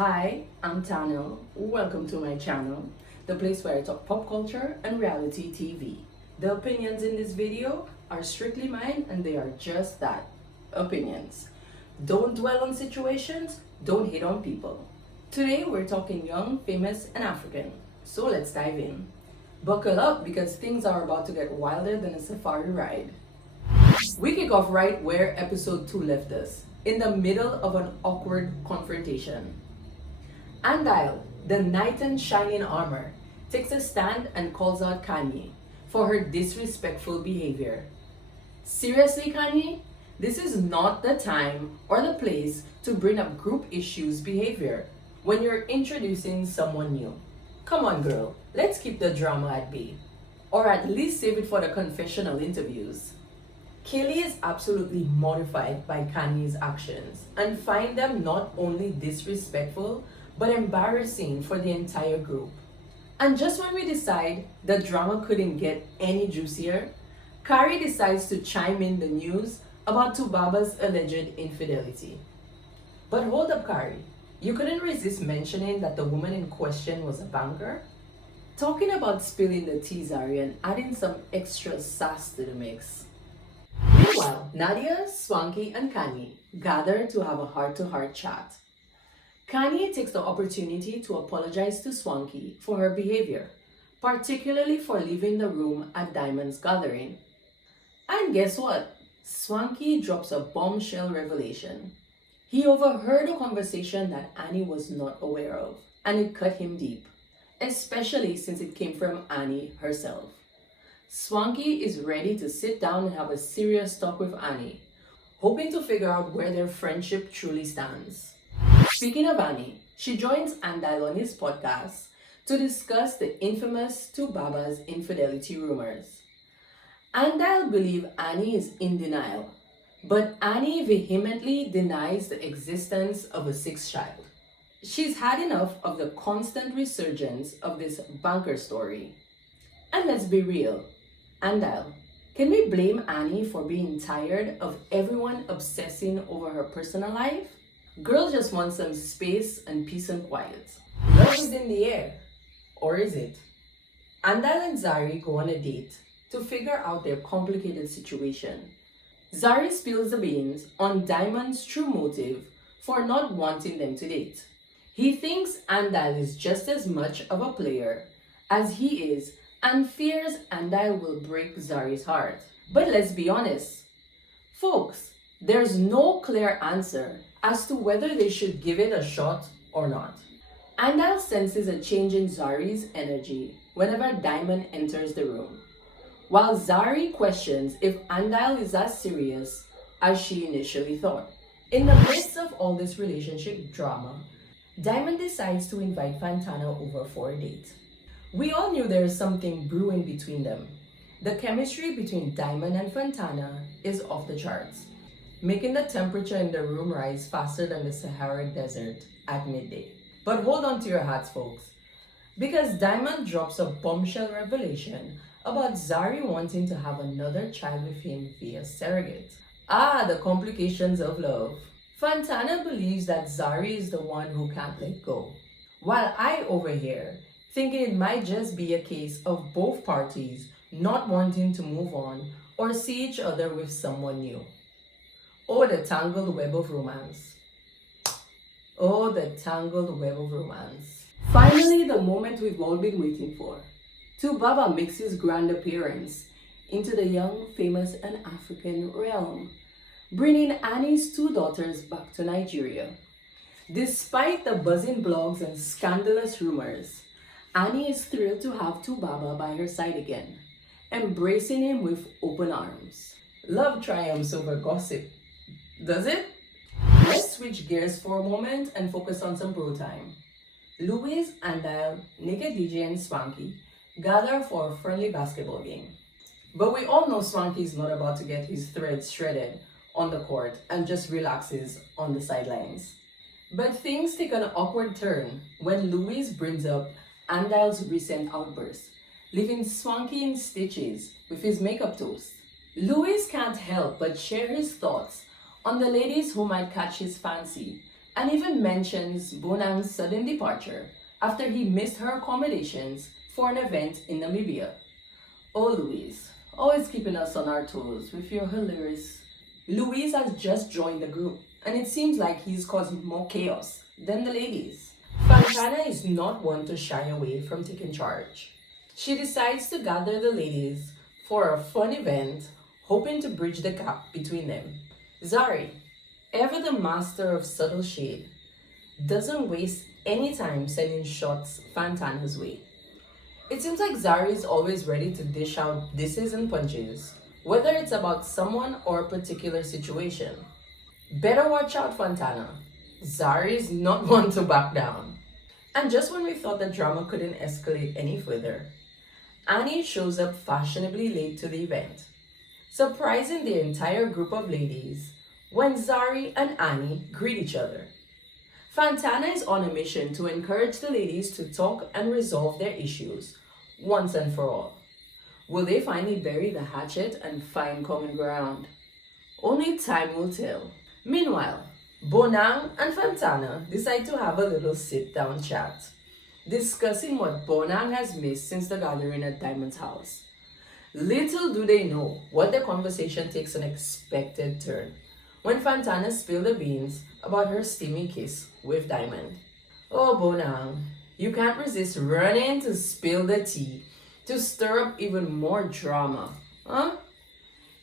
Hi, I'm Tannel. Welcome to my channel, the place where I talk pop culture and reality TV. The opinions in this video are strictly mine and they are just that, opinions. Don't dwell on situations, don't hate on people. Today we're talking young, famous, and African. So let's dive in. Buckle up because things are about to get wilder than a safari ride. We kick off right where episode 2 left us, in the middle of an awkward confrontation. Andile, the knight in shining armor, takes a stand and calls out Kanye for her disrespectful behavior. Seriously, Kanye? This is not the time or the place to bring up group issues behavior when you're introducing someone new. Come on, girl, let's keep the drama at bay. Or at least save it for the confessional interviews. Kaylee is absolutely mortified by Kanye's actions and finds them not only disrespectful but embarrassing for the entire group. And just when we decide the drama couldn't get any juicier, Kari decides to chime in the news about Tubaba's alleged infidelity. But hold up, Kari, you couldn't resist mentioning that the woman in question was a banker? Talking about spilling the tea, Zari, and adding some extra sass to the mix. Meanwhile, Nadia, Swanky, and Kanye gather to have a heart-to-heart chat. Kanye takes the opportunity to apologize to Swanky for her behavior, particularly for leaving the room at Diamond's gathering. And guess what? Swanky drops a bombshell revelation. He overheard a conversation that Annie was not aware of, and it cut him deep, especially since it came from Annie herself. Swanky is ready to sit down and have a serious talk with Annie, hoping to figure out where their friendship truly stands. Speaking of Annie, she joins Andile on his podcast to discuss the infamous Tubaba's infidelity rumors. Andile believes Annie is in denial, but Annie vehemently denies the existence of a sixth child. She's had enough of the constant resurgence of this banker story. And let's be real, Andile, can we blame Annie for being tired of everyone obsessing over her personal life? Girl just wants some space and peace and quiet. Love is in the air. Or is it? Andile and Zari go on a date to figure out their complicated situation. Zari spills the beans on Diamond's true motive for not wanting them to date. He thinks Andile is just as much of a player as he is and fears Andile will break Zari's heart. But let's be honest, folks, there's no clear answer as to whether they should give it a shot or not. Andile senses a change in Zari's energy whenever Diamond enters the room, while Zari questions if Andile is as serious as she initially thought. In the midst of all this relationship drama, Diamond decides to invite Fantana over for a date. We all knew there is something brewing between them. The chemistry between Diamond and Fantana is off the charts, making the temperature in the room rise faster than the Sahara Desert at midday. But hold on to your hats, folks, because Diamond drops a bombshell revelation about Zari wanting to have another child with him via surrogate. The complications of love. Fantana believes that Zari is the one who can't let go, while I over here thinking it might just be a case of both parties not wanting to move on or see each other with someone new. Oh, the tangled web of romance. Oh, the tangled web of romance. Finally, the moment we've all been waiting for. Tubaba makes his grand appearance into the young, famous, and African realm, bringing Annie's two daughters back to Nigeria. Despite the buzzing blogs and scandalous rumors, Annie is thrilled to have Tubaba by her side again, embracing him with open arms. Love triumphs over gossip, does it? Let's switch gears for a moment and focus on some bro time. Louise, Andile, Naked DJ, and Swanky gather for a friendly basketball game. But we all know Swanky is not about to get his threads shredded on the court and just relaxes on the sidelines. But things take an awkward turn when Louise brings up Andile's recent outburst, leaving Swanky in stitches with his makeup toast. Louise can't help but share his thoughts on the ladies who might catch his fancy and even mentions Bonang's sudden departure after he missed her accommodations for an event in Namibia. Oh, Louise, always keeping us on our toes with your hilarious. Louise has just joined the group, and it seems like he's causing more chaos than the ladies. Fantana is not one to shy away from taking charge. She decides to gather the ladies for a fun event, hoping to bridge the gap between them. Zari, ever the master of subtle shade, doesn't waste any time sending shots Fantana's way. It seems like Zari is always ready to dish out disses and punches, whether it's about someone or a particular situation. Better watch out, Fantana. Zari is not one to back down. And just when we thought the drama couldn't escalate any further, Annie shows up fashionably late to the event, surprising the entire group of ladies when Zari and Annie greet each other. Fantana is on a mission to encourage the ladies to talk and resolve their issues once and for all. Will they finally bury the hatchet and find common ground? Only time will tell. Meanwhile, Bonang and Fantana decide to have a little sit-down chat, discussing what Bonang has missed since the gathering at Diamond's house. Little do they know what the conversation takes an expected turn when Fantana spilled the beans about her steamy kiss with Diamond. Oh, Bonang, you can't resist running to spill the tea to stir up even more drama, huh?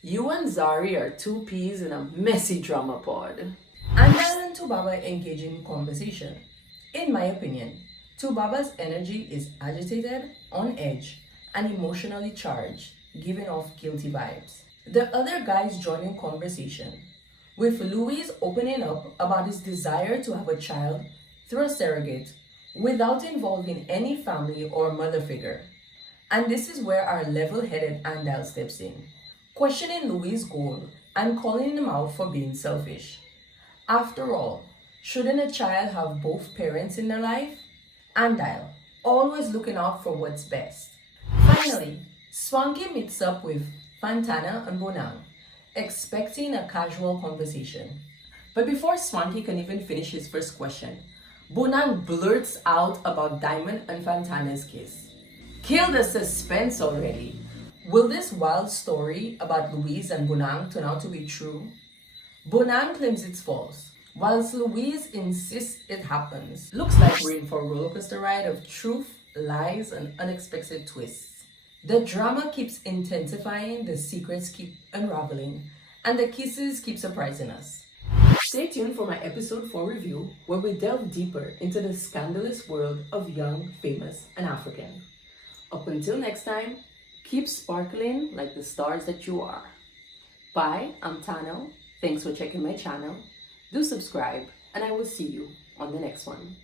You and Zari are two peas in a messy drama pod. Andal and Tubaba engage in conversation. In my opinion, Tubaba's energy is agitated, on edge, and emotionally charged, giving off guilty vibes. The other guys join in conversation, with Louis opening up about his desire to have a child through a surrogate without involving any family or mother figure. And this is where our level-headed Andal steps in, questioning Louis' goal and calling him out for being selfish. After all, shouldn't a child have both parents in their life? Andal, always looking out for what's best. Finally, Swanky meets up with Fantana and Bonang, expecting a casual conversation. But before Swanky can even finish his first question, Bonang blurts out about Diamond and Fantana's kiss. Kill the suspense already. Will this wild story about Louise and Bonang turn out to be true? Bonang claims it's false, whilst Louise insists it happens. Looks like we're in for a rollercoaster ride of truth, lies, and unexpected twists. The drama keeps intensifying, the secrets keep unraveling, and the kisses keep surprising us. Stay tuned for my episode 4 review, where we delve deeper into the scandalous world of young, famous, and African. Up until next time, keep sparkling like the stars that you are. Bye, I'm Tannel. Thanks for checking my channel. Do subscribe, and I will see you on the next one.